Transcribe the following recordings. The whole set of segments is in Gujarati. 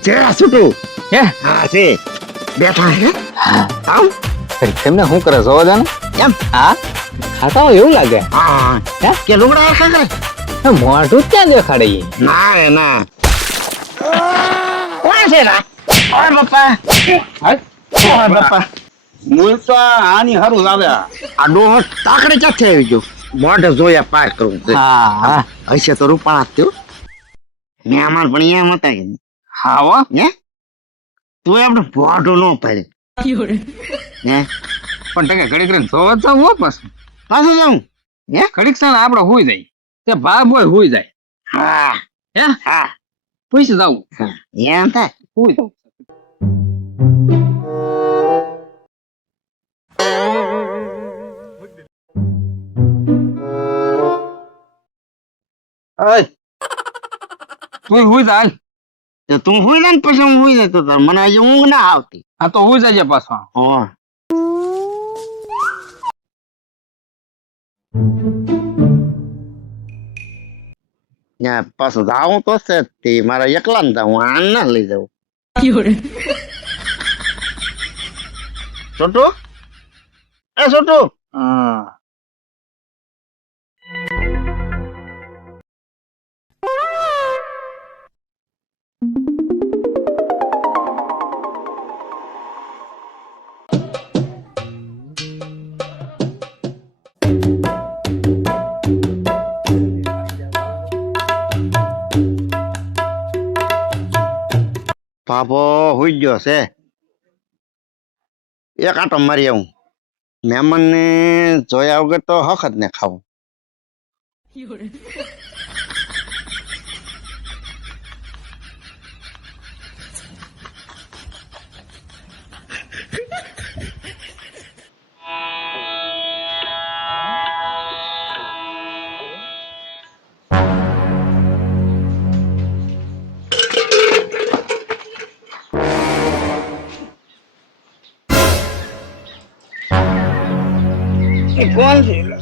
છે છોટું હે હા છે બેઠા હે આવ તેમને શું કરે જોવા જાને એમ હા ખાતા હોય એવું લાગે હા હે કે લુગડા ખા કરે મોઢું જ ક્યાં દેખાડે ઈ? ના રે ના કોણ છે રા ઓય બાપા ઓય બાપા મૂળ તો આની હારું લાવે આ ડોહો તાકડે ક્યાંથી આવી ગયો મોઢે જોયા પાર કરું છે હા હશે તો રૂપાળા થયો મહેમાન પણ એમ હતા કે હા હો હે તું આપણે ભોઢું ન પડે હે પણ ટકે ઘડીક રહીને જોવા જ જાવ હો પાછું પાછું જાઉં હે ઘડીક છે ને આપણે હુઈ જાય તે ભાઈ બોય હુઈ જાય હા હે હા પૈસે જાવું એમ થાય હુઈ જાવ અય તું હુઈ જાય તો તું હુઈ ને પછી હું હુઈ જતો તો મને હજી ઊંઘ ના આવતી આ તો હુઈ જાય પાછો હા ત્યાં પાછું જાવું તો છે જ તે મારા એકલા ને જાઉં આન ના લઈ જાઉં છોટુ એ છોટુ હા બાપો હુઈ ગયો છે એક આંટો મારી આવું મહેમાન ને જોયા વગર તો હક જ ને ખાવું કોણ છે એલા?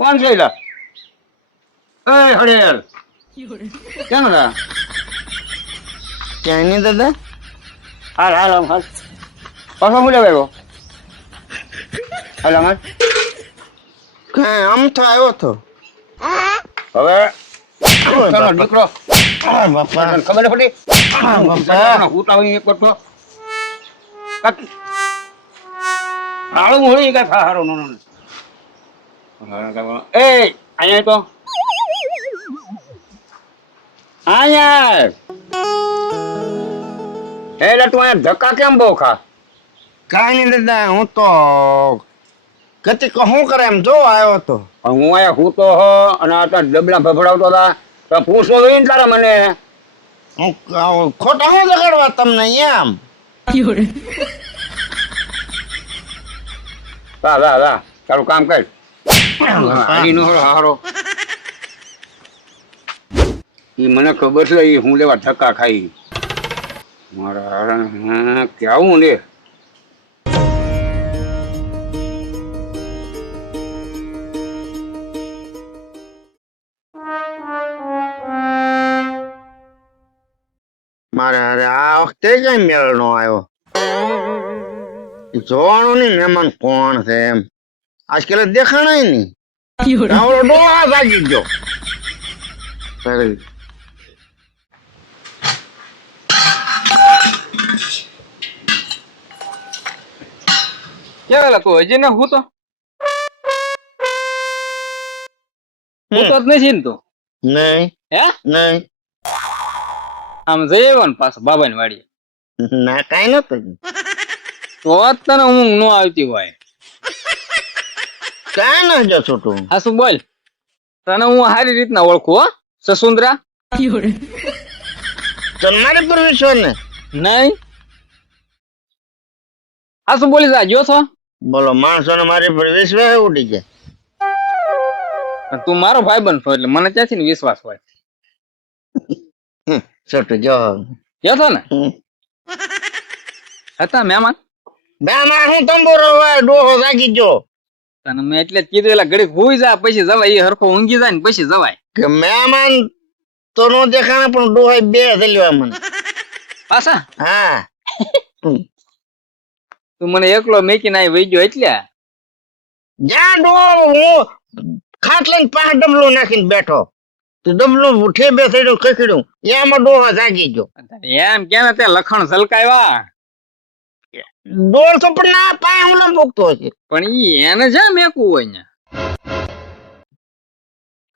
કોણ છે એલા? એ હળેલ કેમ રા ક્યાંય નહીં દાદા હાલ હાલ આમ હાલ પાછો મુલે આવ્યો હાલ આમ હાલ કઈ આમ તો આવ્યો તો હવે ઓય ચાલો બાપા. દીકરો ઓય બાપા તને ખબર ન પડી બાપા. હું તો એક કરતો હાળું હોળી કઈ હારો નો એ અહીંયા તો અહીંયા એટલે તું અહીંયા ધક્કા કેમ બહુ ખા કાંઈ નહીં દાદા હું તો ગતિ શું કરે એમ જો આવ્યો તો પણ હું અહીંયા હું તો હો અને આ તો ડબલા ભભડાવતો હતા તો પૂછો જોઈને તારે મને હું ખોટા શું લગાડવા તમને એમ લા તારું કામ કર હારીનો હારો ઈ મને ખબર છે ઈ હું લેવા ધક્કા ખાઈ મારા કેવું ને મારે અરે આ વખતે કઈ મેળ નો આવ્યો જોવાનું નહીં મહેમાન કોણ છે એમ આજકાલ દેખાણાય નહીં આવડો ડોળા જાગી ગયો અરે, કેવાલા તું હજી ના હું તો હું તો જ નથી ને તું નહીં હે નહીં આમ જઈ આવ્યો ને પાછો બાબા ની વાડી ના કાંઈ નતું તો જ તને ઊંઘ ન આવતી હોય કાંઈ ના જો છોટું હા શું બોલ તને હું સારી રીતના ઓળખું હો સસુંદરા મારી પર વિશ્વાસ ને નહીં હા શું બોલી જા જો છો બોલો માણસો ને મારી પર વિશ્વાસ ઉડી જાય તું મારો ભાઈ બનશો એટલે મને ક્યાંથી ને વિશ્વાસ હોય છોટું જો જો છો ને હમ. હતા મહેમાન બે માં હું તંબોરો હોય ડોહો જાગી ગયો તને મેં એટલે જ કીધું એલા ઘડીક હુઈ જા પછી જવાય એ હરખો ઊંઘી જાય ને પછી જવાય કે મહેમાન તો નો દેખાણા પણ ડોહાઈ બે થયેલો મને. પાછા હા તું મને એકલો મેકીને આવી વઈ ગયો એટલે જ્યાં ડોહો હું ખાટલાની પાસે ડબલો નાખીને બેઠો તો ડબલો ઠેબે થઈને ખખડ્યું એમાં ડોહા જાગી ગયો. એમ કે ને તે લખણ ઝલકાવ્યા ડોળ તો પણ ના પાય હું મૂકતો હશે પણ ઈ એને જા મેકવું હોય ને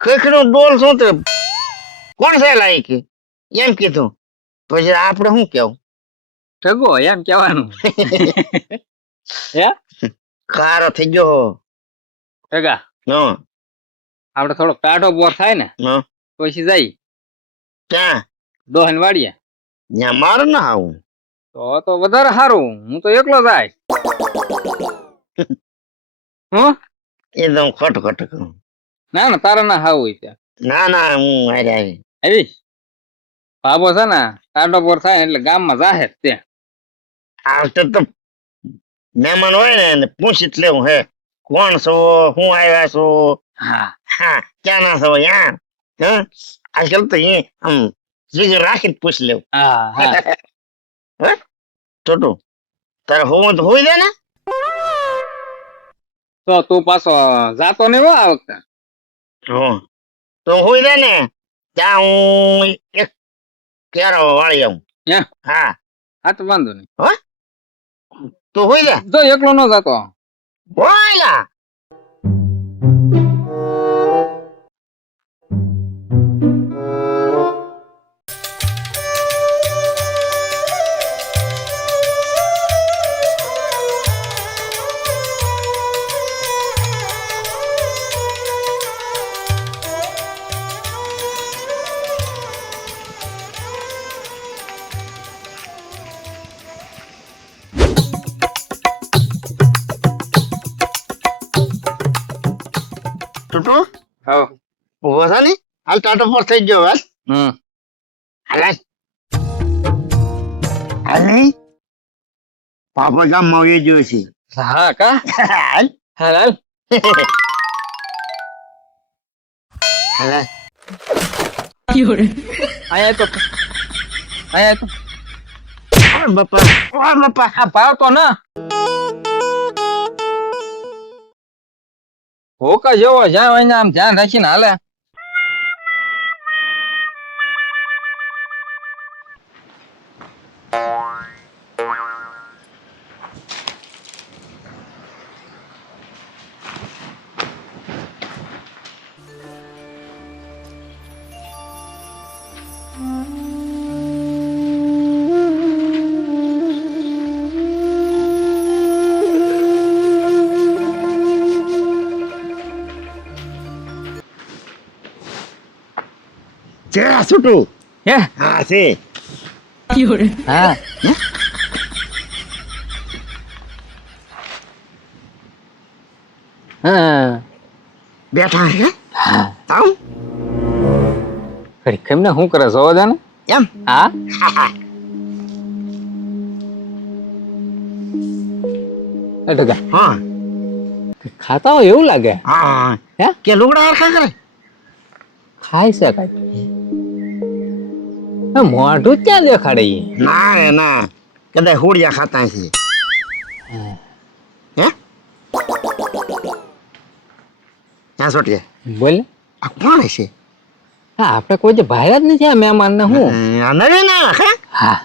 ખખડ્યું ડોળ શું તે કોણ છે લાયક એમ કીધું પછી આપણે શું કેવું ઠગો એમ કેવાનું હે કારો થઈ ગયો. ઠગા હા આપડે થોડો ટાઢો બોર થાય ને હા પછી જાય ક્યાં દોહન વાડીએ ત્યાં મારે ના આવું તો વધારે સારું હું તો એકલો જાય હું એકદમ ખટખટ કરું. ના ના તારે ના હાવું હોય ત્યાં ના ના હું હારે આવી આવી બાબો છે ને ટાઢો બોર થાય એટલે ગામમાં જાહે જ તે આ તો મહેમાન હોય ને એને પૂછી જ લેવું હે કોણ છો હું આવ્યા છો હા હા ક્યાં ના છો યાર હા આજકાલ તો એ આમ જીગર રાખીને પૂછી લેવું. હા હા હે છોટુ તારે હોવું તો હોઈ દે ને તો તું પાછો જાતો ને આ વખતે હા તો હોઈ દે ને ત્યાં હું એક કેરો વાળી આવું. હે હા હા તો વાંધો નહીં તો હોઈ દે જો એકલો ન જાતો બોલા છોટુ હા ઉભો થા ને હાલ ટાટો પર થઈ ગયો હાલ હાલ હાલ નહીં પાપા ગામમાં આવી ગયો છે. હા કા હાલ હાલ હાલ હાલ આયા તો ઓય બાપા આ ભાવ તો ના હોકા જેવો જ્યાં હોય ને આમ ધ્યાન રાખીને હાલે છે છોટુ હે હા છે હા હા બેઠા હે હા આવ ખરી કેમને શું કરે જોવા દે ને એમ હા એટલે કે હા ખાતા હોય એવું લાગે હા હે કે લુગડા હરખા કરે ખાઈ છે કઈ મોઢું જ ક્યાં દેખાડે ઈ? ના રે ના કદાચ હોડિયા ખાતા છે. હે ક્યાં છોટીએ બોલ આ કોણ છે હા આપણે કોઈ જે ભાઈ જ નથી આ મહેમાન ને હું આ નવીન આવ્યા હે હા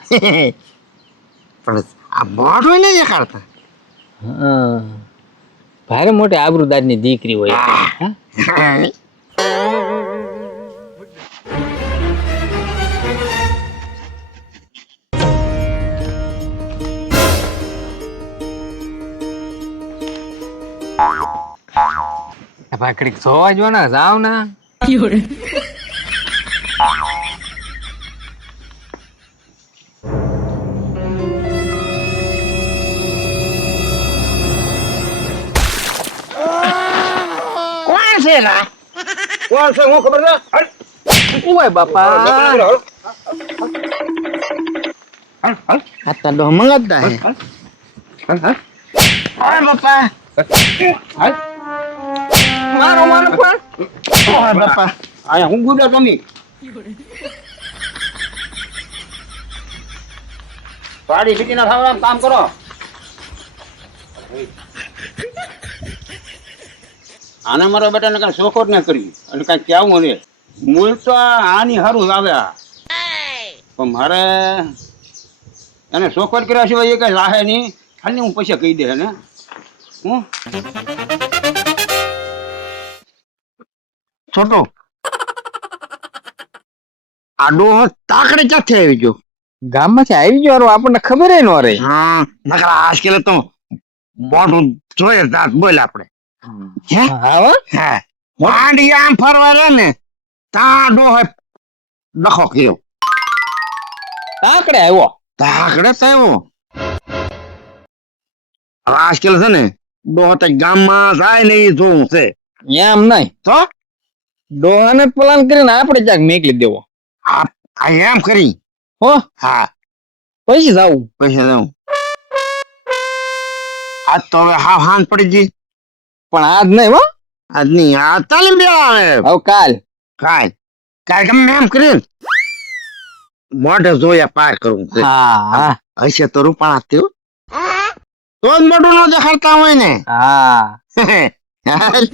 પણ આ મોઢું નહીં દેખાડતા ભારે મોટી આબરૂદાર ની દીકરી હોય હા ભાઈ કડીક જોવા જો ને જાવ ને કોણ છે રા કોણ છે હું ખબર છે હાલ ઓય બાપા હાલ હાલ આ તો ડોમંગતા હે હાલ હાલ ઓય બાપા હાલ મારો મારો પણ ઓય બાપા અહીંયા હું ગુડો તમે પાડી ફીટી ના થાવ એમ કામ કરો આના મારા બેટાને કઈ શોખો જ ના કરી અને કઈ કેવું ને મૂળ તો આની હારું જ આવે આ. પણ મારે એને શોખો જ કર્યા સિવાય એ કઈ લાહે નહીં ખાલી હું પૈસા કહી દે ને હું છોટો આ ડોહો તાકડે ક્યાંથી આવી ગયો ગામમાંથી આવી ગયો હારો, આપણને ખબર ય ન રહી. હા નકરા આજકાલ તો મોઢું જોઈએ દાંત બોલ આપણે હે હા હો? હા માંડી આમ ફરવા રહે ને તા ડોહે ડખો કર્યો તાકડે આવ્યો. તાકડે થયો હવે આજકાલ છે ને ડોહો તો ગામમાં જાય ને એ જોવું છે એમ નહીં, તો ડોહાને પ્લાન કરીને આપણે ક્યાંક મેકલી દેવો. આ એમ કરી હો હા પછી જાવું. પૈસા દઉં આજ તો હવે હાવ હાન પડી ગઈ પણ આજ નહીં હો, આજ નહીં આ તાલીમ બેડા આવે હવે કાલ. કાલ કાલ ગમે એમ કરીને મોઢે જોયા પાર કરવું છે હા હા હશે તો રૂપાણા થયું તો જ મોઢું ન દેખાડતા હોય ને હા હાલ.